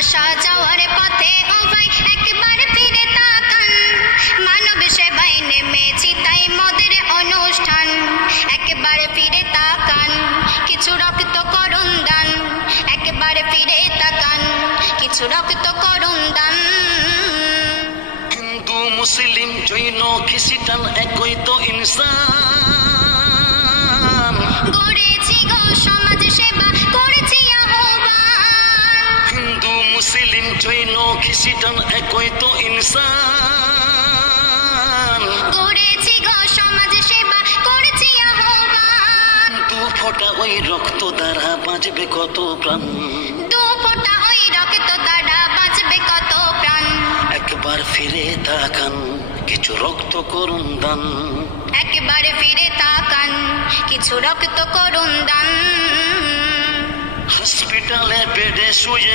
আসা যাওয়ার পথে ও ভাই একবার ফিরে তাকান, মানব সেবায় নেমেছি তাই মোদের অনুষ্ঠান। একবার ফিরে তাকান, কিছু রক্ত করুন দান, একবার ফিরে তাকান, কিছু রক্ত করুন দান। হিন্দু মুসলিম জৈন খ্রিস্টান একই তো ইনসান, গড়েছি গো সমাজ সেবা করেছি আহ্বান। হিন্দু মুসলিম জৈন খ্রিস্টান একই তো ইনসান, গড়েছি গো সমাজ সেবা করেছি আহ্বান। দু ফোঁটা ওই রক্ত দ্বারা বাঁচবে কত প্রাণ, দু ফোঁটা ওই রক্ত দ্বারা বাঁচবে কত প্রাণ। একবার ফিরে তাকান, কিছু রক্ত করুন দান। একবার ফিরে তাকান, কিছু রক্ত করুন দান। হসপিটালে বেডে শুয়ে